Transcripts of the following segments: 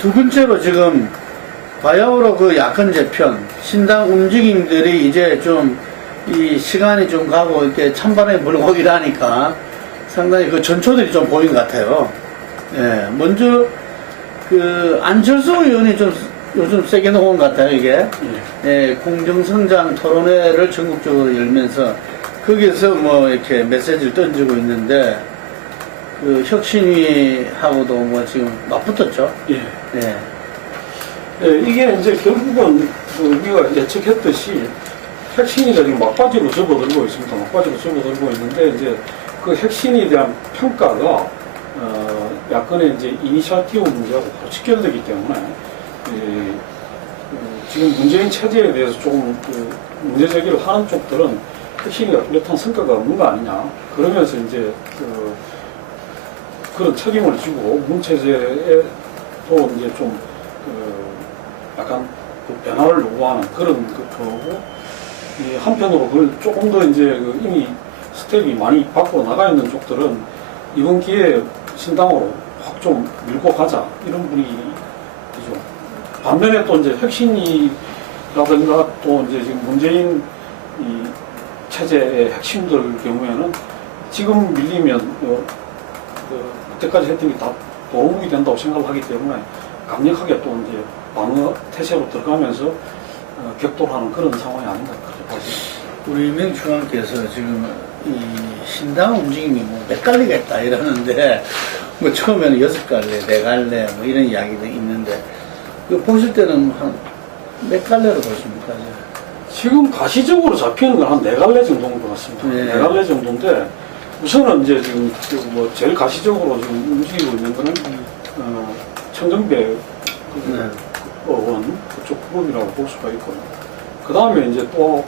두 번째로 지금 바야흐로 그 야권 재편, 신당 움직임들이 이제 좀 이 시간이 좀 가고 이렇게 찬바람이 불고 이러니까 상당히 그 전초들이 좀 보인 것 같아요. 예, 먼저 그 안철수 의원이 좀 요즘 세게 나온 것 같아요, 이게. 예, 공정성장 토론회를 전국적으로 열면서 거기에서 뭐 이렇게 메시지를 던지고 있는데 그 혁신위하고도 뭐 지금 맞붙었죠. 예. 예. 예, 이게 이제 결국은 그 우리가 예측했듯이 혁신위가 지금 막바지로 접어들고 있습니다. 막바지로 접어들고 있는데 이제 그 혁신에 대한 평가가 야권의 이제 이니셔티브 문제하고 직결되기 때문에 지금 문재인 체제에 대해서 조금 그 문제 제기를 하는 쪽들은 혁신위가 뚜렷한 성과가 없는 거 아니냐. 그러면서 이제 그런 책임을 지고 문 체제에 또 이제 좀 약간 그 변화를 요구하는 그런 거고, 한편으로 그걸 조금 더 이제 이미 스텝이 많이 밖으로 나가 있는 쪽들은 이번 기회에 신당으로 확 좀 밀고 가자 이런 분위기죠. 반면에 또 이제 혁신이라든가 또 이제 지금 문재인 이 체제의 핵심들 경우에는 지금 밀리면 그때까지 했던 게 다 도루묵이 된다고 생각을 하기 때문에 강력하게 또 이제 방어 태세로 들어가면서 격돌하는 그런 상황이 아닌가 그렇게 봐집니다. 우리 명추관께서 지금 이 신당 움직임이 뭐 몇 갈래가 있다 이러는데 뭐 처음에는 6갈래, 4갈래 뭐 이런 이야기도 있는데 이거 보실 때는 한 몇 갈래로 보십니까? 지금 가시적으로 잡히는 건 한 4갈래 정도인 것 같습니다. 네. 4갈래 정도인데 우선은 이제 지금 뭐 제일 가시적으로 지금 움직이고 있는 거는 천정배 의원 그쪽 그룹이라고 볼 수가 있고요. 그 다음에 이제 또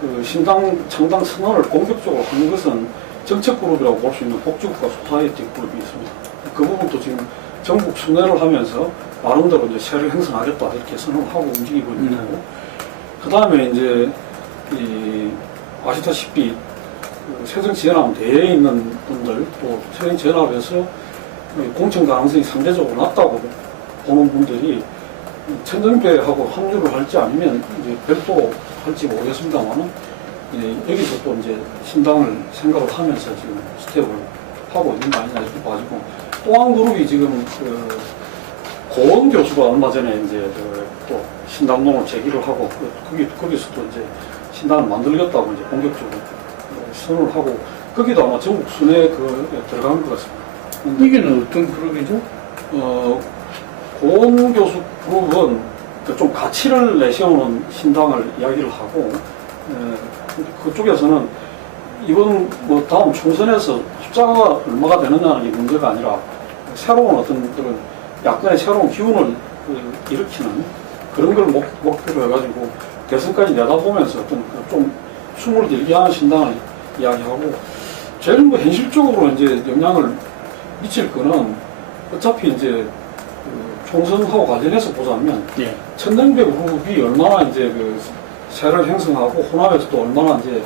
그 신당 창당 선언을 공격적으로 하는 것은 정책 그룹이라고 볼 수 있는 복지국가 소사이어티 그룹이 있습니다. 그 부분도 지금 전국 순회를 하면서 나름대로 이제 세를 형성하겠다 이렇게 선언을 하고 움직이고 있는 거고, 그 다음에 이제 아시다시피 새정치연합 내에 있는 분들 또 새정치연합에서 공천 가능성이 상대적으로 낮다고 보는 분들이 천정배하고 합류를 할지 아니면 이제 별도로 할지 모르겠습니다만은 여기서 또 이제 신당을 생각을 하면서 지금 스텝을 하고 있는 거 아니냐 이렇게 봐지고, 또 한 그룹이 지금 고원 교수가 얼마 전에 이제 또 신당론을 제기를 하고 거기서 또 이제 신당을 만들겠다고 이제 본격적으로 선언을 하고 거기도 아마 전국 순회에 들어간 것 같습니다. 이게는 어떤 그룹이죠? 고원 교수 그룹은 좀 가치를 내세우는 신당을 이야기를 하고, 그쪽에서는 이번 뭐 다음 총선에서 숫자가 얼마가 되느냐는 게 문제가 아니라 새로운 어떤 그런 야권의 새로운 기운을 일으키는 그런 걸 목표로 해가지고 대선까지 내다보면서 어떤 좀 숨을 들게 하는 신당을 이야기하고, 제일 뭐 현실적으로 이제 영향을 미칠 거는 어차피 이제 총선하고 관련해서 보자면 예. 천정배 그룹이 얼마나 이제 세를 형성하고 호남에서 또 얼마나 이제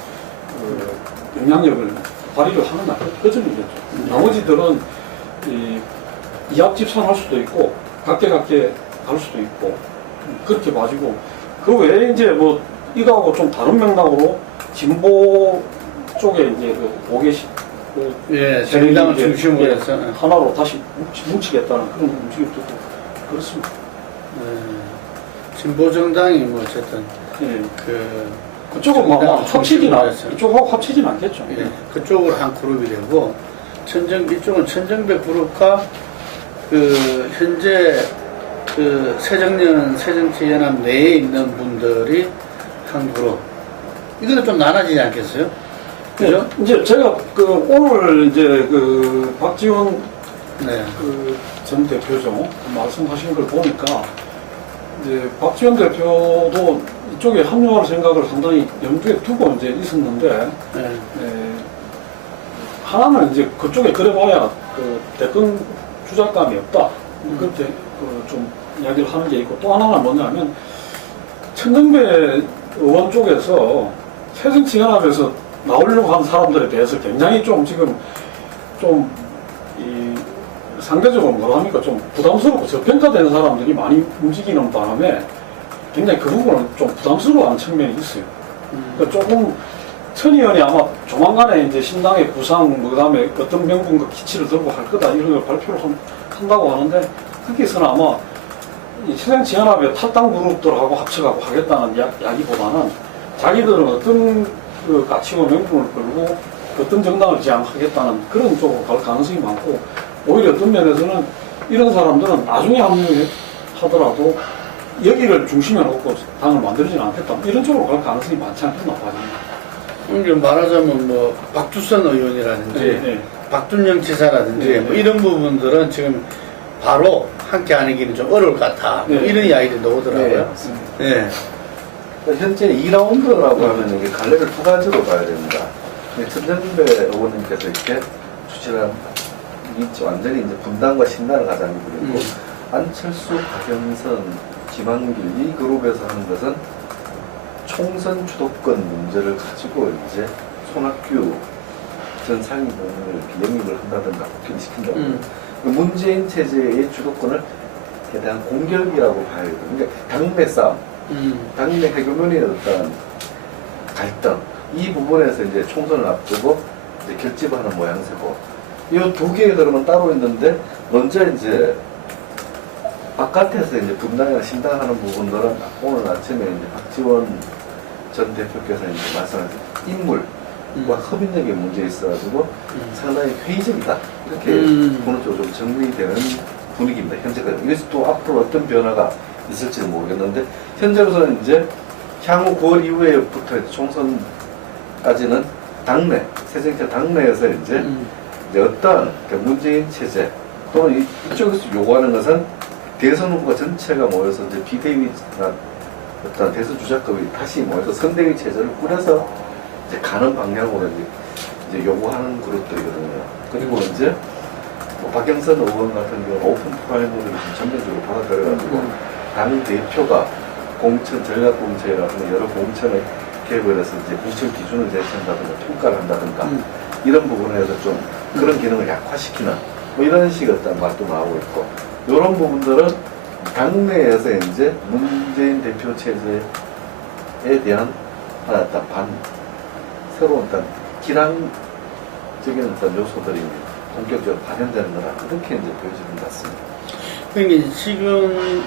영향력을 발휘를 하느냐 그 점이겠죠. 나머지들은 이합집산 할 수도 있고 각계 갈 수도 있고 그렇게 봐지고, 그 외에 이제 뭐 이거하고 좀 다른 맥락으로 진보 쪽에 이제 오개시 예, 정당을 중심으로 해서 하나로 다시 뭉치겠다는 그런 움직임도 그렇습니다. 진보 정당이 뭐 어쨌든 예. 정당을 그쪽은 뭐 중심으로 합치진 해서. 이쪽하고 합치진 않겠죠. 예, 그쪽으로 한 그룹이 되고 이쪽은 천정배 그룹과 그 현재 그 새정치연합 내에 있는 분들이 한 그룹. 이거는 좀 나눠지지 않겠어요? 그죠? 네, 이제 제가 오늘 이제 박지원 네. 전 대표죠 말씀하신 걸 보니까 이제 박지원 대표도 이쪽에 합류할 생각을 상당히 염두에 두고 이제 있었는데, 네. 하나는 이제 그쪽에 그래봐야 대권 주작감이 없다. 그렇게 좀 이야기를 하는 게 있고, 또 하나는 뭐냐면 천정배 의원 쪽에서 새정치연합에서 나오려고 하는 사람들에 대해서 굉장히 좀 지금 좀 상대적으로 뭐라 합니까? 좀 부담스럽고 저평가되는 사람들이 많이 움직이는 바람에 굉장히 그 부분은 좀 부담스러워하는 측면이 있어요. 그러니까 조금 천의원이 아마 조만간에 이제 신당의 구상, 그 다음에 어떤 명분과 기치를 들고 할 거다 이런 걸 발표를 한다고 하는데 거기서는 아마 이 새정치연합의 탈당 그룹들하고 합쳐가고 하겠다는 이야기보다는 자기들은 어떤 그 가치와 명분을 걸고 어떤 정당을 지향하겠다는 그런 쪽으로 갈 가능성이 많고 오히려 어떤 면에서는 이런 사람들은 나중에 합류하더라도 여기를 중심에 놓고 당을 만들지는 않겠다 이런 쪽으로 갈 가능성이 많지 않겠나 봐요. 말하자면 뭐 박주선 의원이라든지 네. 박준영 지사라든지 네. 뭐 이런 부분들은 지금 바로 함께 하는 길이 좀 어려울 것 같아. 뭐 네. 이런 이야기들이 나오더라고요. 네. 현재 2라운드라고 하면 이게 갈래를 두 가지로 봐야 됩니다. 천정배 의원님께서 이렇게 주시는 완전히 이제 분당과 신당을 가자는 그리고 안철수, 박영선, 김한길 이 그룹에서 하는 것은 총선 주도권 문제를 가지고 이제 손학규 전 상임고문을 영입을 한다든가 복귀시킨다든가 문재인 체제의 주도권을 대단한 공격이라고 봐야 돼요. 그러니까 당내 싸움, 당내 해결론의 어떤 갈등 이 부분에서 이제 총선을 앞두고 이제 결집하는 모양새고 이 두 개의 흐름은 따로 있는데 먼저 이제 바깥에서 이제 분당이나 신당하는 부분들은 오늘 아침에 이제 박지원 전 대표께서 이제 말씀하신 인물과 협인력의 문제에 있어가지고 상당히 회의적이다 이렇게 보는 쪽으로 좀 정리되는 분위기입니다. 현재까지 이것이 또 앞으로 어떤 변화가 있을지는 모르겠는데 현재로서는 이제 향후 9월 이후에부터 총선까지는 당내 새정치 당내에서 이제 어떤 문재인 체제 또는 이쪽에서 요구하는 것은 대선 후보가 전체가 모여서 이제 비대위나 어떤 대선 주자급이 다시 모여서 선대위 체제를 꾸려서 이제 가는 방향으로 이제 요구하는 그룹들이거든요. 그리고 이제 뭐 박영선 의원 같은 경우는 오픈 프라이머리를 전면적으로 받아들여가지고 당 대표가 공천 전략 공천이라든가 여러 공천을 개입을 해서 이제 공천 기준을 제시한다든가 평가를 한다든가 이런 부분에서 좀 그런 기능을 약화시키는 뭐 이런 식의 어떤 말도 나오고 있고 이런 부분들은 당내에서 이제 문재인 대표 체제에 대한 어떤 새로운 어떤 기량적인 어떤 요소들이 본격적으로 발현되는 거라 그렇게 이제 보여지는 것 같습니다. 그러니까 지금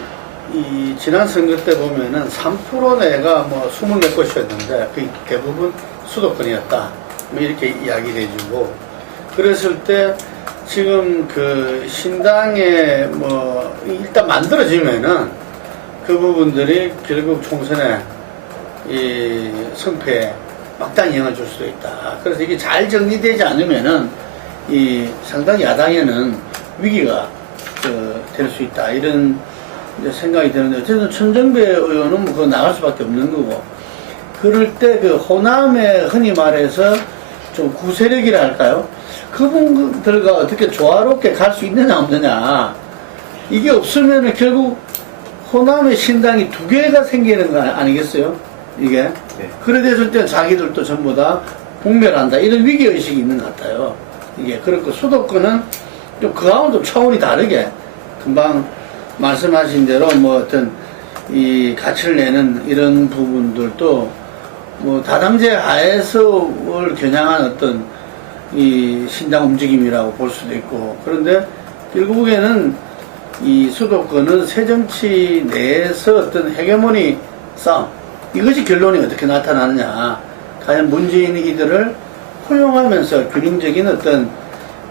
이 지난 선거 때 보면은 3% 내가 뭐 24곳이었는데 그 대부분 수도권이었다. 뭐 이렇게 이야기를 해주고 그랬을 때 지금 그 신당에 뭐 일단 만들어지면은 그 부분들이 결국 총선에 이 성패에 막대한 영향을 줄 수도 있다. 그래서 이게 잘 정리되지 않으면은 이 상당히 야당에는 위기가 될 수 있다. 이런 생각이 드는데 어쨌든 천정배 의원은 뭐 그거 나갈 수밖에 없는 거고 그럴 때 그 호남에 흔히 말해서 좀 구세력이라 할까요? 그분들과 어떻게 조화롭게 갈 수 있느냐 없느냐 이게 없으면 결국 호남의 신당이 두 개가 생기는 거 아니겠어요? 이게 네. 그래 됐을 때 자기들도 전부 다 공멸한다 이런 위기의식이 있는 것 같아요. 이게 그렇고 수도권은 좀 그하고는 좀 차원이 다르게 금방 말씀하신 대로 뭐 어떤 이 가치를 내는 이런 부분들도 뭐 다당제 하에서를 겨냥한 어떤 이 신당 움직임이라고 볼 수도 있고 그런데 결국에는 이 수도권은 새정치 내에서 어떤 헤게모니 싸움 이것이 결론이 어떻게 나타나느냐 과연 문재인이 이들을 포용하면서 균형적인 어떤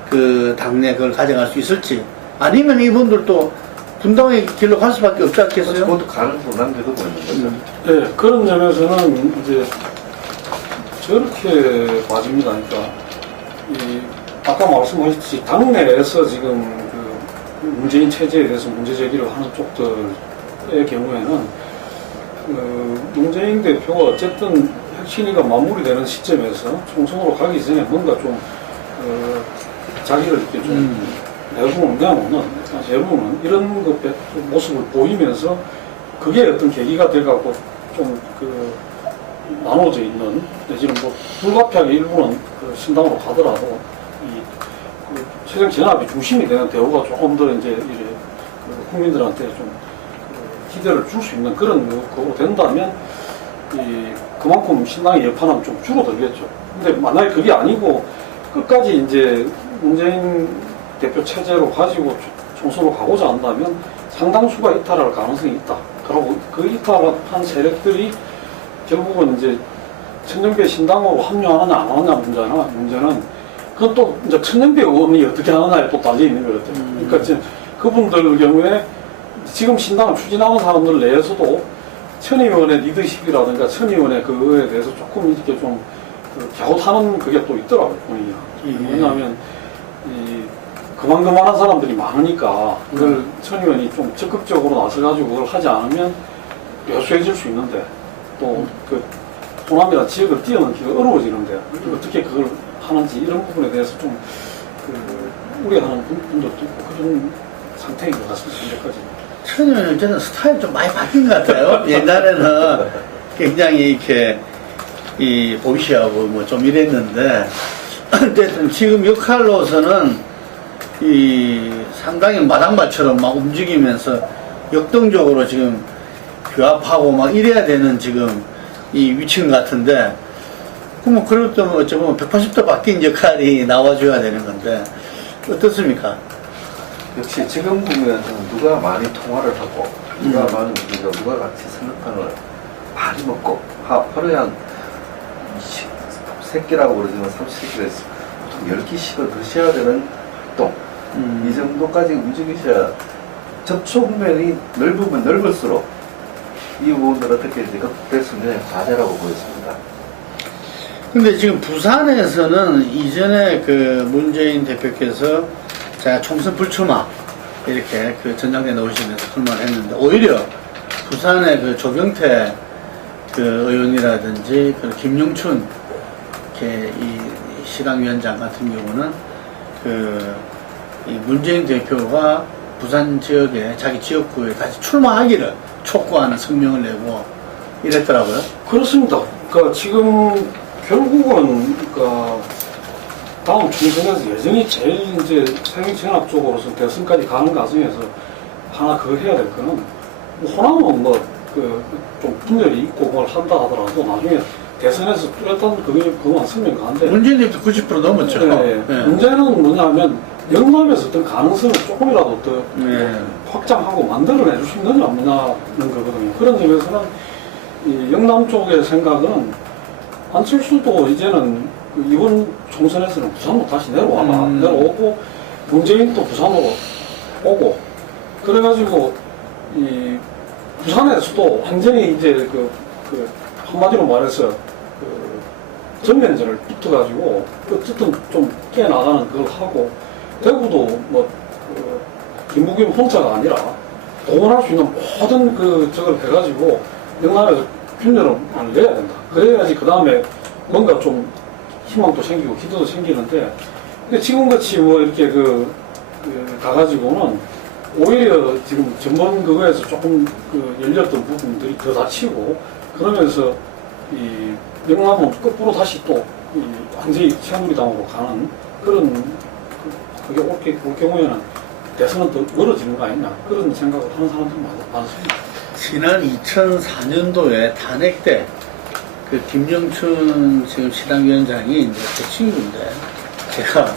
그 당내 그걸 가져갈 수 있을지 아니면 이분들도 분당의 길로 갈 수밖에 없지 않겠어요? 그것도 가능성을 남겨두고 있는 거죠. 네, 그런 점에서는 이제 저렇게 봐집니다. 그러니까 아까 말씀하셨듯이 당내에서 지금 그 문재인 체제에 대해서 문제 제기를 하는 쪽들의 경우에는 문재인 대표가 어쨌든 혁신위가 마무리되는 시점에서 총선으로 가기 전에 뭔가 좀 자기를 이렇게 좀 내부는 이런 것 모습을 보이면서 그게 어떤 계기가 돼갖고 좀 나눠져 있는 내지는 뭐 불가피하게 일부는 그 신당으로 가더라도 이 최종 전압이 중심이 되는 대우가 조금 더 이제 이제 국민들한테 좀 기대를 줄 수 있는 그런 거로 된다면 그만큼 신당의 여파는 좀 줄어들겠죠. 근데 만약에 그게 아니고 끝까지 이제 문재인 대표 체제로 가지고 총선으로 가고자 한다면 상당수가 이탈할 가능성이 있다. 그리고 그 이탈한 세력들이 결국은 이제 천정배 신당으로 합류하느냐 안 하느냐 문제는 그건 또 이제 천정배 의원이 어떻게 하느냐에 또 달려 있는 거거든요. 그러니까 이제 그분들 경우에 지금 신당을 추진하는 사람들 내에서도 천 의원의 리더십이라든가 천 의원의 그거에 대해서 조금 이렇게 좀 갸웃하는 그게 또 있더라고요. 왜냐하면 그만한 사람들이 많으니까 그걸 천 의원이 좀 적극적으로 나서가지고 그걸 하지 않으면 묘수해질 수 있는데 또 그 호남이나 지역을 뛰어넘기가 어려워지는데 어떻게 그걸 하는지 이런 부분에 대해서 좀 우려하는 분들도 있고 그런 상태인 것 같습니다. 현재까지. 천 의원은 저는 스타일이 좀 많이 바뀐 것 같아요. 옛날에는 굉장히 이렇게 보이시하고 뭐 좀 이랬는데 어쨌든 지금 역할로서는 상당히 마당발처럼 막 움직이면서 역동적으로 지금 규합하고 막 이래야 되는 지금 이 위치인 것 같은데 그러면 그럴 때 어찌 보면 180도 바뀐 역할이 나와줘야 되는 건데 어떻습니까? 역시 지금 보면 누가 많이 통화를 하고 누가 많이 움직이고 누가 같이 선거판을 많이 먹고 하루에 한 3끼라고 그러지만 30끼에서 보통 10끼씩을 드셔야 되는 활동 이 정도까지 움직이셔야 접촉 면이 넓으면 넓을수록 이 부분들 어떻게 이제 극대수준의 과제라고 보였습니다. 근데 지금 부산에서는 이전에 그 문재인 대표께서 제가 총선 불출마 이렇게 그 전당대에 나오시면서 그런 말을 했는데 오히려 부산의 그 조경태 그 의원이라든지 그 김용춘 이 시당위원장 같은 경우는 이 문재인 대표가 부산 지역에 자기 지역구에 다시 출마하기를 촉구하는 성명을 내고 이랬더라고요. 그렇습니다. 그러니까 지금 결국은 그러니까 다음 총선에서 여전히 제일 이제 새정치연합 쪽으로서 대선까지 가는 과정에서 하나 그거 해야 될 거는 호남은 뭐 좀 분열이 있고 뭘 한다 하더라도 나중에 대선에서 뚜렷한 그거만 쓰면 가는데 문재인 대표 90% 넘었죠. 네. 네. 문제는 뭐냐면 영남에서 어떤 가능성을 조금이라도 더 네. 확장하고 만들어내줄 수 있느냐 없느냐는 거거든요. 그런 점에서는 이 영남 쪽의 생각은 안철수도 이제는 이번 총선에서는 부산으로 다시 내려오고 문재인도 부산으로 오고 그래가지고 이 부산에서도 완전히 이제 한마디로 말해서 전면전을 붙어가지고 어쨌든 좀 깨나가는 그걸 하고 대구도 뭐 김부겸 혼자가 아니라 동원할 수 있는 모든 저걸 해가지고 영남에서 균열을 내야 된다. 그래야지 그 다음에 뭔가 좀 희망도 생기고 기도도 생기는데 근데 지금같이 뭐 이렇게 가가지고는 오히려 지금 전번 그거에서 조금 열렸던 부분들이 더 닫히고 그러면서 이 영남은 거꾸로 다시 또 완전히 새누리당으로 가는 그런 그게 올 경우에는 대선은 더 멀어지는 거 아니냐 그런 생각을 하는 사람들이 많습니다. 지난 2004년도에 탄핵 때 그 김정춘 지금 시당위원장이 이제 제 친구인데 제가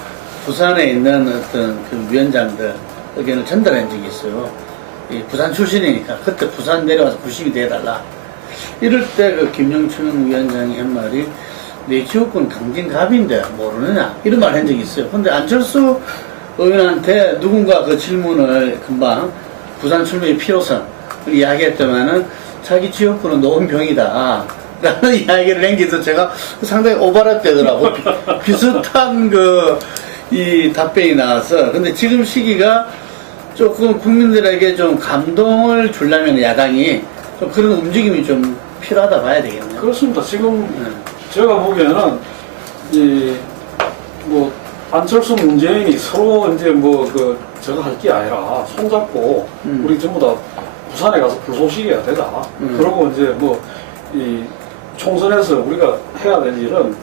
부산에 있는 어떤 그 위원장들 의견을 전달한 적이 있어요. 이 부산 출신이니까 그때 부산 내려와서 구심이 돼달라. 이럴 때 그 김정춘 위원장이 한 말이 내 지역군 강진갑인데 모르느냐 이런 말 한 적이 있어요. 근데 안철수 의원한테 누군가 그 질문을 금방 부산 출마의 필요성을 이야기했다면은 자기 지역구는 노원병이다 라는 이야기를 남겨서 제가 상당히 오바락되더라고. 비슷한 이 답변이 나와서. 근데 지금 시기가 조금 국민들에게 좀 감동을 주려면 야당이 좀 그런 움직임이 좀 필요하다 봐야 되겠네요. 그렇습니다. 지금 제가 보기에는 뭐 안철수 문재인이 서로 이제 저거 할 게 아니라 손잡고 우리 전부 다 부산에 가서 불소식해야 되다. 그러고 이제 이 총선에서 우리가 해야 될 일은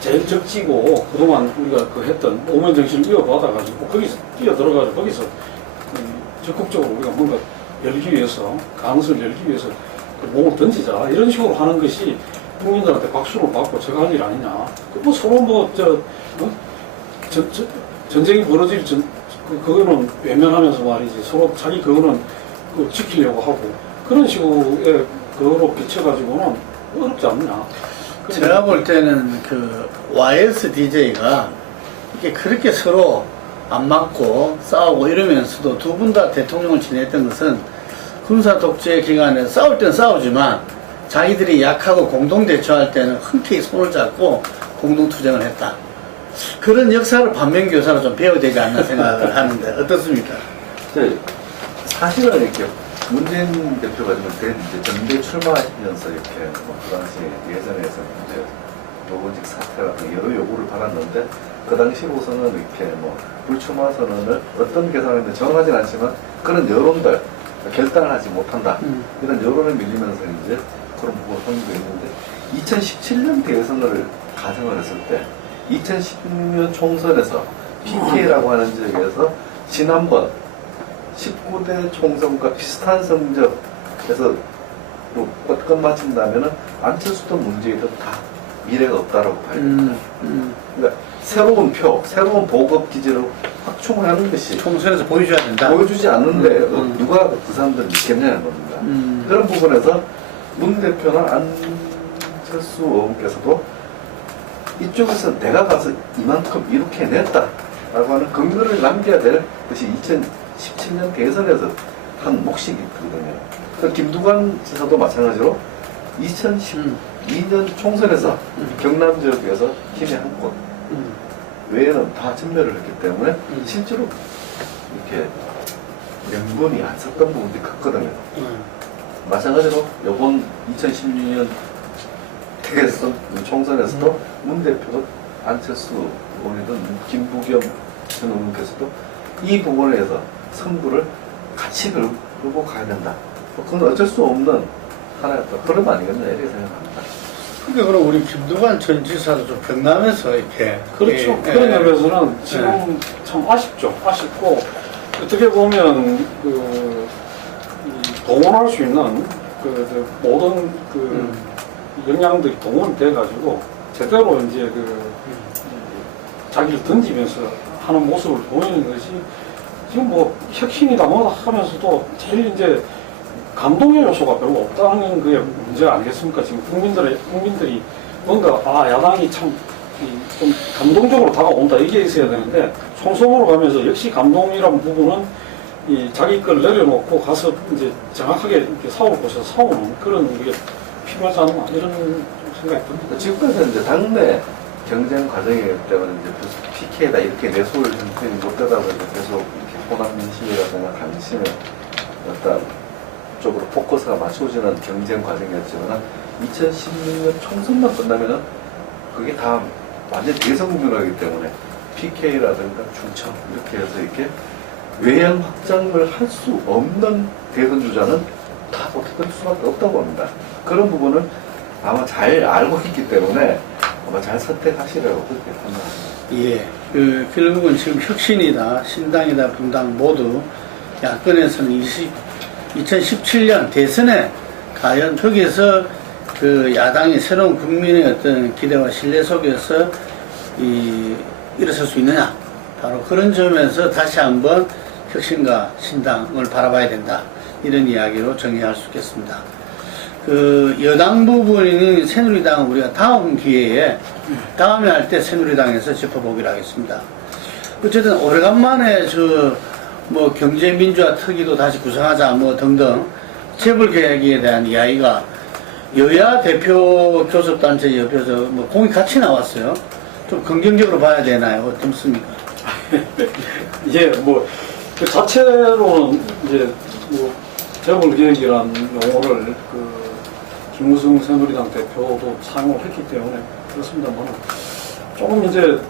제일 적지고 그동안 우리가 그 했던 노무현 정신을 이어받아가지고 거기서 뛰어들어가지고 거기서 적극적으로 우리가 뭔가 열기 위해서 가능성을 열기 위해서 그 몸을 던지자 이런 식으로 하는 것이 국민들한테 박수를 받고 저거 할 일 아니냐. 뭐 서로 전쟁이 벌어질 그거는 외면하면서 말이지 서로 자기 그거는 그 지키려고 하고 그런 식으로의 그거로 비춰가지고는 어렵지 않느냐. 제가 볼 때는 그 YSDJ가 이게 그렇게 서로 안 맞고 싸우고 이러면서도 두 분 다 대통령을 지냈던 것은 군사 독재 기간에 싸울 땐 싸우지만 자기들이 약하고 공동 대처할 때는 흔쾌히 손을 잡고 공동 투쟁을 했다. 그런 역사를 반면교사로 좀 배워야 되지 않나 생각을 하는데 어떻습니까? 사실은 이렇게 문재인 대표가 이제 전대 출마하시면서 이렇게 그 당시 예전에서 이제 노무직 사퇴 같은 여러 요구를 받았는데 그 당시로서는 이렇게 불출마 선언을 어떤 계산인데 정하진 않지만 그런 여론들 결단을 하지 못한다. 이런 여론에 밀리면서 이제 그런 부분을 하는 게 있는데 2017년 대선을 가정을 했을 때 2016년 총선에서 PK라고 하는 지역에서 지난번 19대 총선과 비슷한 성적에서 또 끝마친다면은 안철수도 문재인도 다 미래가 없다라고 봐야 됩니다. 그러니까 새로운 표, 새로운 보급 기지를 확충하는 것이 총선에서 보여줘야 된다. 보여주지 않는데 누가 그 사람들을 믿겠냐는 겁니다. 그런 부분에서 문 대표나 안철수 의원께서도 이쪽에서 내가 가서 이만큼 이렇게 냈다라고 하는 근거를 남겨야 될 것이 2017년 대선에서 한 몫이기 때문에 김두관 지사도 마찬가지로 2012년 총선에서 경남 지역에서 힘의 한 곳 외에는 다 전멸을 했기 때문에 실제로 이렇게 명분이 안 섰던 부분들이 컸거든요. 마찬가지로 이번 2016년 대선 총선에서도 문 대표도 안철수 의원이든 김부겸 전 의원께서도 이 부분에 대해서 승부를 같이 걸고 가야 된다. 그건 어쩔 수 없는 하나의 그런 아니겠나 이렇게 생각합니다. 근데 그럼 우리 김두관 전 지사도 좀 경남에서 이렇게 그렇죠. 그런 면에서는 지금 참 아쉽죠. 아쉽고 어떻게 보면 동원할 수 있는 모든 역량들이 동원돼 가지고 제대로 이제 자기를 던지면서 하는 모습을 보이는 것이 지금 혁신이다 뭐다 하면서도 제일 이제 감동의 요소가 별로 없다는 그게 문제 아니겠습니까? 지금 국민들이 뭔가 야당이 참 좀 감동적으로 다가온다 이게 있어야 되는데 총선으로 가면서 역시 감동이란 부분은 자기 걸 내려놓고 가서 이제 정확하게 이렇게 싸울 곳에서 싸우는 그런 게 필요하지 않나 이런 생각이 듭니다. 지금까지는 이제 당내 경쟁 과정이기 때문에 이제 PK다 이렇게 내소를 형편이 못 되다 보니까 계속 이렇게 호남 민심이라든가 관심을 어떤 쪽으로 포커스가 맞춰지는 경쟁 과정이었지만 2016년 총선만 끝나면은 그게 다 완전 대선 국면이기 때문에 PK라든가 충청 이렇게 해서 이렇게 외양 확장을 할 수 없는 대선 주자는 다 어떻게 될 수밖에 없다고 합니다. 그런 부분은 아마 잘 알고 있기 때문에 아마 잘 선택하시라고 그렇게 판단합니다. 예, 결국은 지금 혁신이다, 신당이다, 분당 모두 야권에서는 2017년 대선에 과연 거기서 야당이 새로운 국민의 어떤 기대와 신뢰 속에서 일어설 수 있느냐. 바로 그런 점에서 다시 한번 혁신과 신당을 바라봐야 된다. 이런 이야기로 정리할 수 있겠습니다. 여당 부분인 새누리당은 우리가 다음 기회에 다음에 할 때 새누리당에서 짚어보기로 하겠습니다. 어쨌든 오래간만에 경제민주화 특위도 다시 구성하자 등등 재벌개혁에 대한 이야기가 여야 대표 교섭단체 옆에서 공이 같이 나왔어요. 좀 긍정적으로 봐야 되나요? 어떻습니까? 이제 그 자체로는 이제 재벌개혁이라는 용어를 김무성 새누리당 대표도 사용을 했기 때문에 그렇습니다만 조금 이제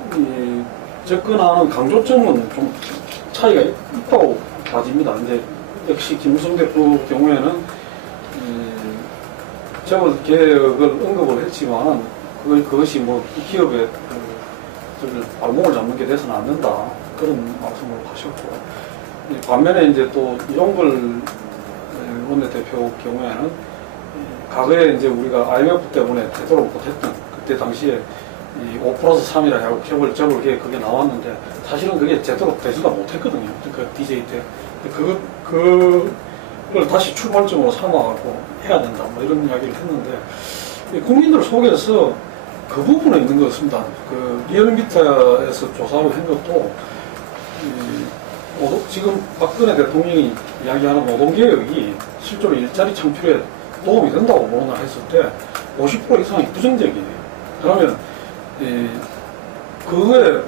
접근하는 강조점은 좀 차이가 있다고 봐집니다. 근데 역시 김무성 대표 경우에는 재벌개혁을 언급을 했지만 그것이 뭐 기업의 저기 발목을 잡는 게 돼서는 안 된다. 그런 말씀을 하셨고. 반면에 이제 또 이종걸 원내대표 경우에는 과거에 이제 우리가 IMF 때문에 되도록 못했던 그때 당시에 이 5+3이라 하고 재벌 계획 그게 나왔는데 사실은 그게 제대로 되지도 못했거든요. 그 DJ 때. 그걸 다시 출발점으로 삼아갖고 해야 된다. 뭐 이런 이야기를 했는데 국민들 속에서 그 부분에 있는 것 같습니다. 그 리얼미터에서 조사를 한 것도 지금 박근혜 대통령이 이야기하는 노동개혁이 실제로 일자리 창출에 도움이 된다고 보나 했을 때 50% 이상이 부정적이에요. 그러면 그거에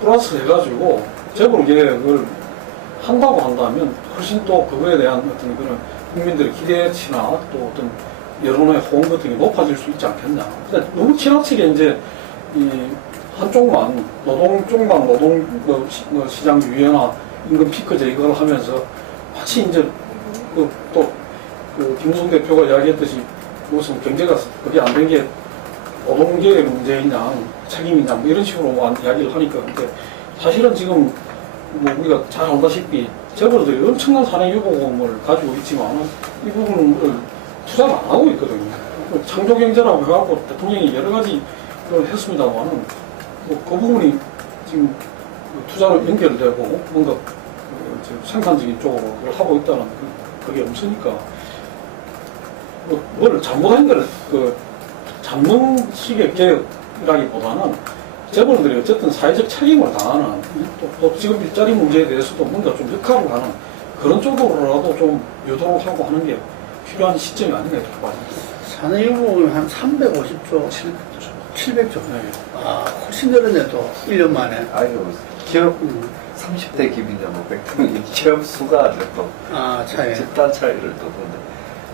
플러스 해가지고 재벌개혁을 한다고 한다면 훨씬 또 그거에 대한 어떤 그런 국민들의 기대치나 또 어떤 여론의 호응 같은 게 높아질 수 있지 않겠냐. 근데 너무 지나치게 이제 이 한쪽만 노동 쪽만 시장 유예나 임금 피크제 이걸 하면서 마치 이제 또 김무성 대표가 이야기했듯이 무슨 경제가 그게 안 된 게 노동계의 문제이냐 책임이냐 뭐 이런 식으로 이야기를 하니까 근데 사실은 지금 뭐 우리가 잘 알다시피 재벌들이 엄청난 산업유보금을 가지고 있지만 이 부분을 투자를 안 하고 있거든요. 창조경제라고 해갖고 대통령이 여러 가지 했습니다만은 그 부분이 지금 투자로 연결되고 뭔가 생산적인 쪽으로 그걸 하고 있다는 그게 없으니까 뭘 잘못한 걸 잡는 식의 개혁이라기보다는 재벌들이 어쨌든 사회적 책임을 다하는 또 지금 일자리 문제에 대해서도 뭔가 좀 역할을 하는 그런 쪽으로라도 좀 유도를 하고 하는 게 필요한 시점이 아닌가 이렇게 봐집니다. 산업유보금이 한 350조, 700조. 네. 아, 훨씬 늘었네, 또. 1년 만에. 아이고, 기업 30대 기빈이냐, 뭐 100대 기업 수가 또 아, 차이. 집단 차이를 또 보는데.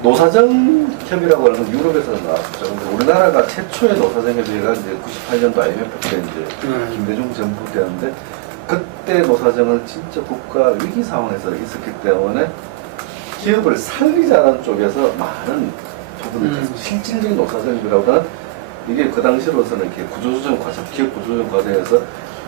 노사정 협의라고 하는 건 유럽에서 나왔죠. 근데 우리나라가 최초의 노사정 협의가 이제 98년도 IMF 때 이제 김대중 정부 때였는데 그때 노사정은 진짜 국가 위기 상황에서 있었기 때문에 기업을 살리자는 쪽에서 많은 부분을 실질적인 노사정 협의라보다는 이게 그 당시로서는 이렇게 구조조정 과정, 기업 구조조정 과정에서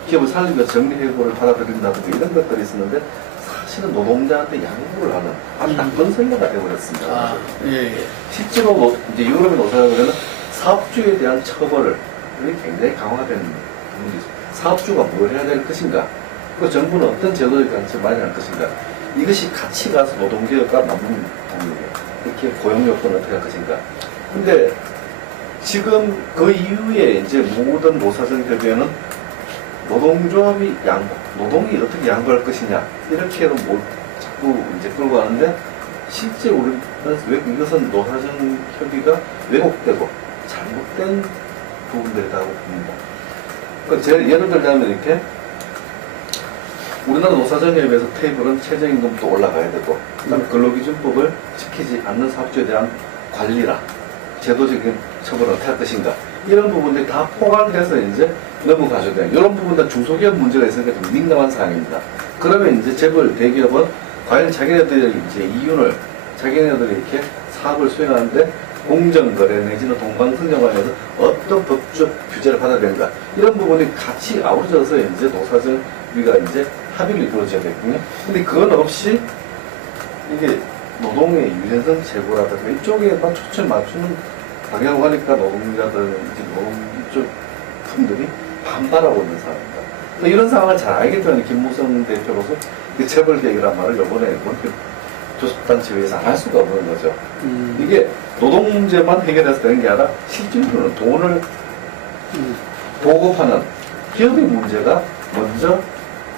기업을 살리고 정리해고를 받아들인다든가 이런 것들이 있었는데 사실은 노동자한테 양보를 하는 아주 나쁜 선례가 되어버렸습니다. 아, 예, 예. 실제로 이제 유럽의 노사정에는 사업주에 대한 처벌을 굉장히 강화된 부분이 있습니다. 사업주가 뭘 해야 될 것인가, 그 정부는 어떤 제도적 장치를 마련할 것인가, 이것이 같이 가서 노동개혁과 맞는 부분이에요. 이렇게 고용요건을 어떻게 할 것인가. 근데 지금 그 이후에 이제 모든 노사정 협의회는 노동조합이 노동이 어떻게 양보할 것이냐, 이렇게로 자꾸 이제 끌고 가는데, 실제 우리는 이것은 노사정 협의가 왜곡되고 잘못된 부분들이라고 봅니다. 그러니까 제가 예를 들자면 이렇게, 우리나라 노사정협의회에서 테이블은 최저임금도 올라가야 되고, 그다음에 근로기준법을 지키지 않는 사업주에 대한 관리나 제도적인 처벌을 어떻게 할 것인가, 이런 부분들이 다 포괄돼서 이제 넘어가셔야 돼요. 이런 부분은 중소기업 문제가 있으니까 좀 민감한 사항입니다. 그러면 이제 재벌, 대기업은 과연 자기네들이 이제 이윤을, 자기네들이 이렇게 사업을 수행하는데 공정거래 내지는 동방선정관에서 어떤 법적 규제를 받아야 되는가, 이런 부분이 같이 아우러져서 이제 노사정위가 이제 합의를 이루어져야 되거든요. 근데 그건 없이 이게 노동의 유연성 제고라든가 이쪽에만 초점 맞추는 방향으로 가니까 노동자들은 노동 이쪽 분들이 반발하고 있는 상황입니다. 이런 상황을 잘 알기 때문에 김무성 대표로서 재벌개혁이란 말을 이번에 교섭단체회에서 안 할 수가 없는 거죠. 이게 노동 문제만 해결해서 되는 게 아니라 실질적으로는 돈을 보급하는 기업의 문제가 먼저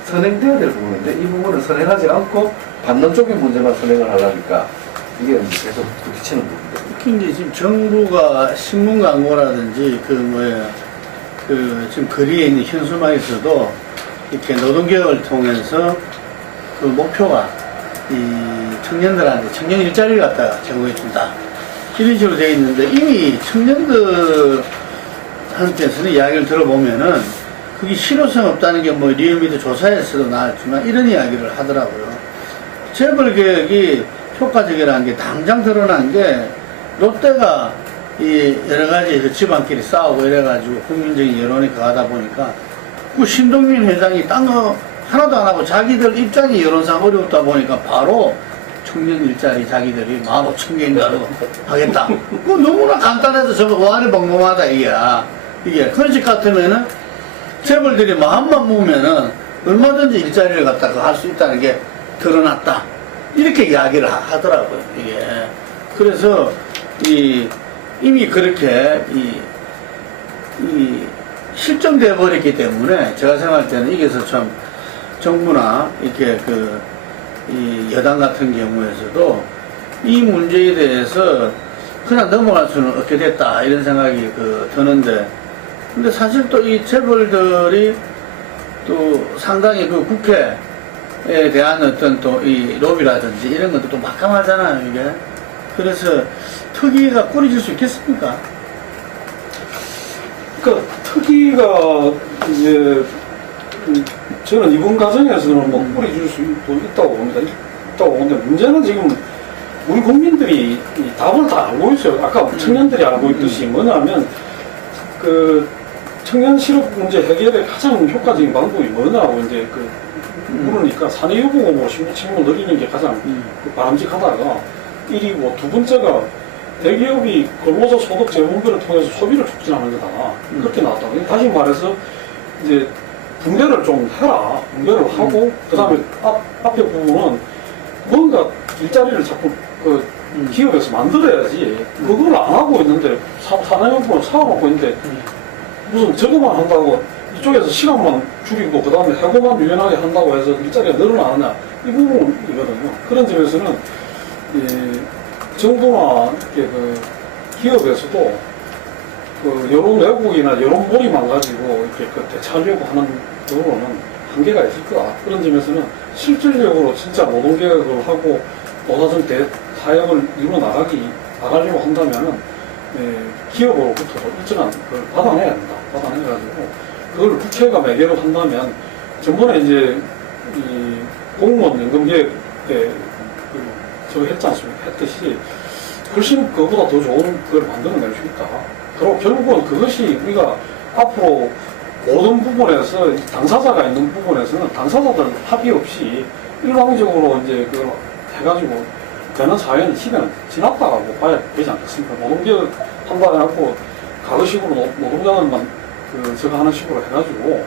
선행돼야 될 부분인데, 이 부분을 선행하지 않고 받는 쪽의 문제만 선행을 하려니까 이게 계속 부딪히는 부분들. 특히 이제 지금 정부가 신문 광고라든지 지금 거리에 있는 현수막에서도 이렇게 노동개혁을 통해서 그 목표가 이 청년들한테 청년 일자리를 갖다가 제공해준다, 이런 식으로 되어 있는데, 이미 청년들한테서는 이야기를 들어보면은 그게 실효성 없다는 게 뭐 리얼미터 조사에서도 나왔지만 이런 이야기를 하더라고요. 재벌개혁이 효과적이라는 게 당장 드러난 게 롯데가 이 여러 가지 그 집안끼리 싸우고 이래가지고 국민적인 여론이 가다 보니까 그 신동민 회장이 딴 거 하나도 안 하고 자기들 입장이 여론상 어렵다 보니까 바로 청년 일자리 자기들이 15,000개인가로 하겠다. 그 너무나 간단해서 저거 와리 벙벙하다 이게 그런 식 같으면은 재벌들이 마음만 모으면은 얼마든지 일자리를 갖다가 할 수 있다는 게 드러났다. 이렇게 이야기를 하더라고요, 이게. 그래서, 이미 그렇게, 실정돼 버렸기 때문에, 제가 생각할 때는 이게서 참, 정부나, 이렇게 이 여당 같은 경우에서도, 이 문제에 대해서 그냥 넘어갈 수는 없게 됐다, 이런 생각이 드는데, 근데 사실 또 이 재벌들이 또 상당히 그 국회에 대한 어떤 또 이 로비라든지 이런 것도 또 막강하잖아요, 이게. 그래서 특위가 꾸려질 수 있겠습니까? 그러니까 특위가 이제 저는 이번 과정에서는 뭐 뿌려줄 수 있다고 봅니다. 있다고 보는데 문제는 지금 우리 국민들이 이 답을 다 알고 있어요. 아까 청년들이 알고 있듯이 뭐냐면 청년 실업 문제 해결의 가장 효과적인 방법이 뭐냐고 이제 물으니까 사내유보공으로 식물을 늘리는 게 가장 바람직하다가 1이고 두 번째가 대기업이 근로자 소득 재분배를 통해서 소비를 촉진하는 거다. 그렇게 나왔다. 다시 말해서 이제 분배를 좀 해라. 분배를 하고 그 다음에 앞에 부분은 뭔가 일자리를 자꾸 기업에서 만들어야지. 그걸 안 하고 있는데 사내용품을 사와놓고 있는데 무슨 저거만 한다고 이쪽에서 시간만 줄이고 그 다음에 해고만 유연하게 한다고 해서 일자리가 늘어나느냐 이 부분이거든요. 그런 점에서는 정부나 이렇게 기업에서도 여론 왜곡이나 여론 몰이만 가지고 이렇게 대처하려고 하는 경우는 한계가 있을 거다. 그런 점에서는 실질적으로 진짜 노동개혁을 하고 노사정 타협을 이루어 나가려고 한다면은 기업으로부터 일정한 걸 받아내야 된다. 받아내가지고 그걸 국회가 매개로 한다면 전번에 이제 이 공무원 연금개혁 때 저거 했지 않습니까? 했듯이 훨씬 그거보다 더 좋은 걸 만들어낼 수 있다. 그리고 결국은 그것이 우리가 앞으로 모든 부분에서 당사자가 있는 부분에서는 당사자들 합의 없이 일방적으로 이제 그걸 해가지고 되는 사회는 시간은 지났다고 봐야 되지 않겠습니까? 노동개혁 한다 해갖고 가그식으로 노동자들만 저거 하는 식으로 해가지고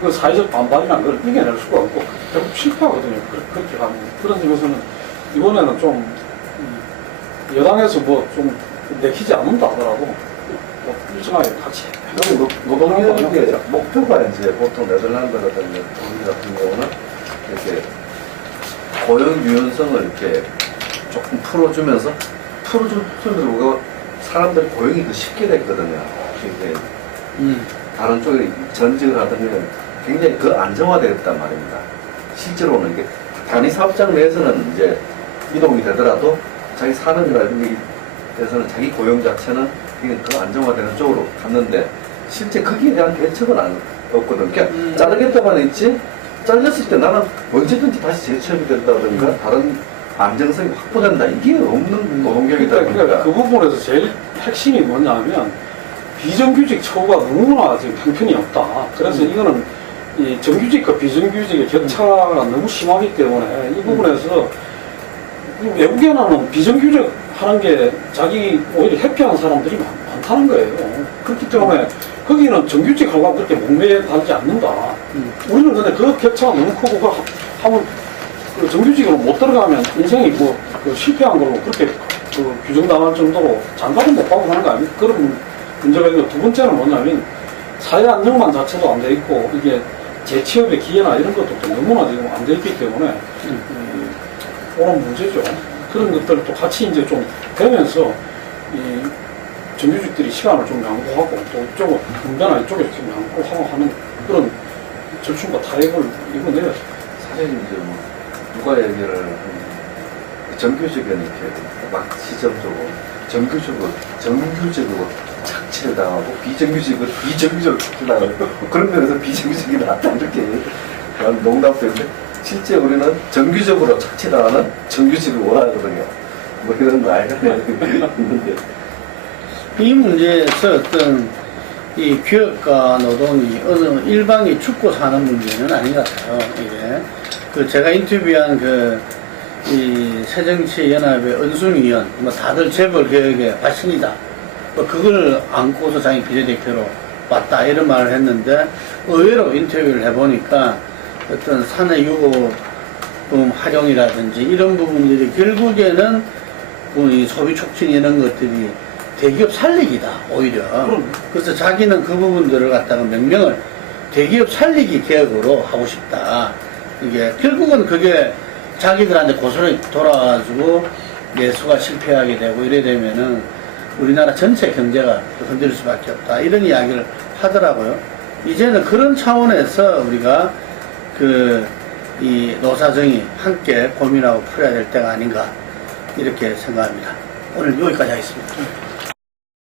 그 사회적 반발이라는 걸 이겨낼 수가 없고 결국 실패하거든요. 그렇게 가면. 그런 점에서는 이번에는 좀 여당에서 뭐 좀 내키지 않는다 하더라도 일정하게 같이 노동개혁의 목표가 이제 보통 네덜란드라든지 독일 같은 경우는 이렇게 고용 유연성을 이렇게 조금 풀어주면서 사람들이 고용이 더 쉽게 됐거든요. 이게 다른 쪽에 전직을 하던 굉장히 더 안정화되었단 말입니다. 실제로는 이게 단위 사업장 내에서는 이제 이동이 되더라도 자기 산업이나 이런 데서는 자기 고용 자체는 더 안정화되는 쪽으로 갔는데 실제 거기에 대한 대책은 없거든. 그러니까 자르겠다만 했지 잘렸을 때 나는 언제든지 다시 재취업이 된다든가 다른 안정성이 확보된다. 이게 없는 노동개혁이다 보니까 그러니까 그 부분에서 제일 핵심이 뭐냐면 비정규직 처우가 너무나 지금 형편이 없다. 그래서 이거는 이 정규직과 비정규직의 격차가 너무 심하기 때문에 이 부분에서 외국에는 비정규직 하는 게 자기 오히려 해피한 사람들이 많다는 거예요. 그렇기 때문에 거기는 정규직하고 그렇게 목매에 달지 않는다. 우리는 근데 그 격차가 너무 크고 그걸 하면 정규직으로 못 들어가면 인생이 실패한 걸로 그렇게 규정당할 정도로 장가도 못 가고 하는 거 아닙니까? 그런 문제가 있고 두 번째는 뭐냐면 사회 안정망 자체도 안 돼 있고 이게 재취업의 기회나 이런 것도 너무나 지금 안 돼 있기 때문에 오는 문제죠. 그런 것들을 또 같이 이제 좀 되면서 이 정규직들이 시간을 좀 양보하고 또 이쪽은 군대나 이쪽에서 좀 양보하고 하는 그런 절충과 타협을 이뤄내야 사실 이제 뭐 누가 얘기를 하면 정규직은 이렇게 막 시점적으로 정규직으로 착취를 당하고 비정규직으로 착취당하고 그런 면에서 비정규직이 낫다 이렇게 농담했는데 실제 우리는 정규적으로 착취당하는 정규직을 원하거든요. 뭐 이런 거 알고 있는데 이 문제에서 어떤 이 기업과 노동이 어느 일방이 죽고 사는 문제는 아닌 것 같아요. 이게 그 제가 인터뷰한 이 새정치연합의 은순위원, 뭐 다들 재벌 개혁의 발신이다. 뭐 그걸 안고서 자기 비례대표로 왔다 이런 말을 했는데 의외로 인터뷰를 해보니까 어떤 사내유고금 활용이라든지 이런 부분들이 결국에는 이 소비 촉진 이런 것들이 대기업 살리기다 오히려. 그래서 자기는 그 부분들을 갖다가 명명을 대기업 살리기 개혁으로 하고 싶다. 이게 결국은 그게 자기들한테 고스란히 돌아가지고 내수가 실패하게 되고 이래 되면은 우리나라 전체 경제가 흔들릴 수밖에 없다. 이런 이야기를 하더라고요. 이제는 그런 차원에서 우리가 이 노사정이 함께 고민하고 풀어야 될 때가 아닌가 이렇게 생각합니다. 오늘 여기까지 하겠습니다.